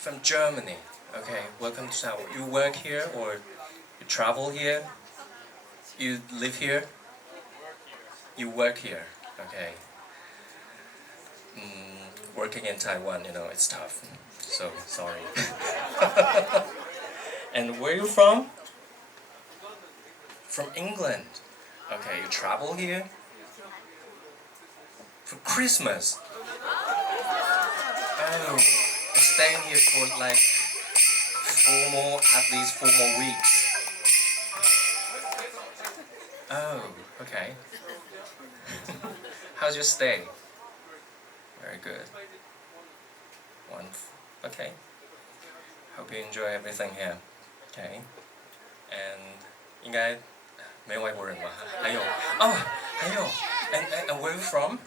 From Germany. Okay, welcome to Taiwan. You work here or you travel here? You live here? You work here. Okay. Working in Taiwan, it's tough. So sorry. And where are you from? From England. Okay, you travel here? For Christmas? Oh, I'm staying here for like at least 4 more weeks. Oh, okay. How's your stay? Very good. Wonderful. Okay. Hope you enjoy everything here. Okay. And 应该没外国人吧？还有and where are you from?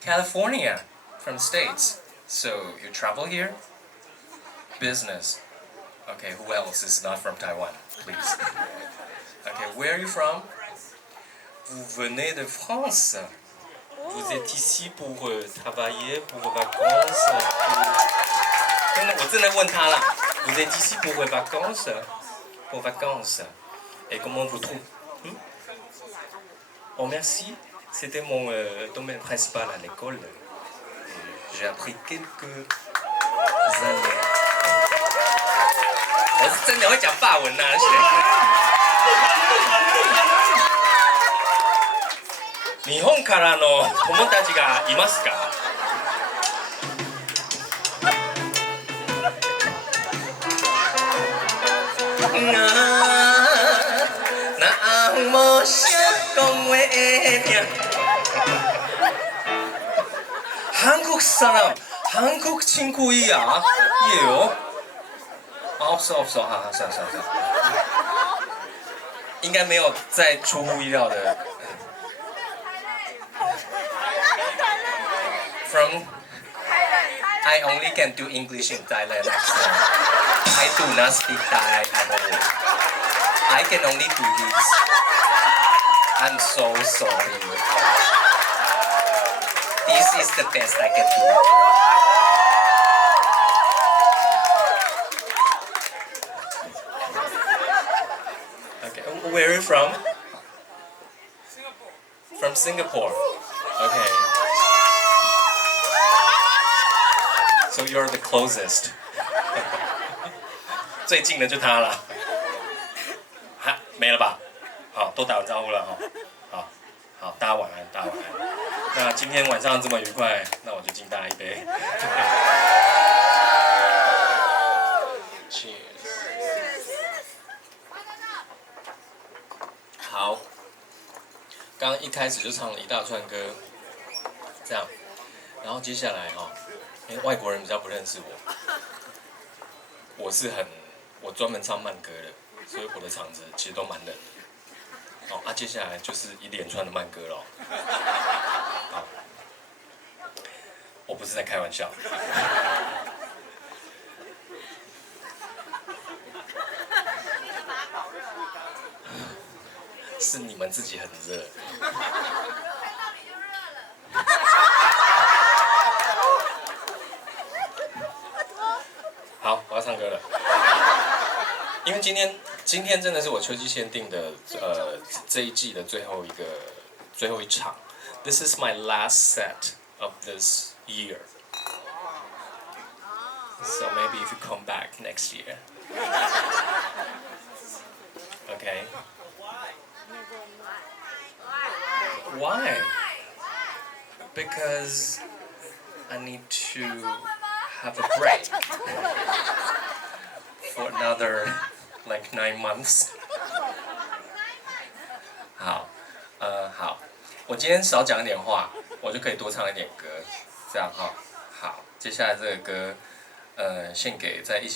California, from States. So you travel here? Business. Okay, who else is not from Taiwan? Please. Okay, where are you from? Vous venez de France. Vous êtes ici pour travailler, pour vacances. 我正在问他啦。Vous êtes ici pour vacances? Pour vacances. Et comment vous trouvez? Oh merci. C'était mon domaine principal à l'école. J'ai appris quelques années. 我是真的会讲法文呐、日本からの友達がいますか？なんも想讲话냐 한국 사람, 한국 친구야. 예요? 없어. 应该没有再出乎意料的。From I only can do English in Thailand accent. I do not speak Thai at all. I can only do this. I'm so sorry. This is the best I can do. Okay, where are you from? Singapore. From Singapore. Okay. So you're the closest. 最近的就他了。哈，没了吧？好，都打完招呼了哈。好，大家晚安，大家晚安。那今天晚上这么愉快，那我就敬大家一杯。Cheers。好，刚刚一开始就唱了一大串歌，这样，然后接下来因为外国人比较不认识我，我专门唱慢歌的，所以我的场子其实都蛮冷的。接下来就是一连串的慢歌咯。好，我不是在开玩笑。是你们自己很热。好，我要唱歌了。因为今天真的是我秋季限定的这一季的最后一场。This is my last set of this year. So maybe if you come back next year. Okay. Why? Because I need to have a break for another like 9 months. 好，我今天少讲一点话，我就可以多唱一点歌，这样好，接下来这个歌，献给在疫情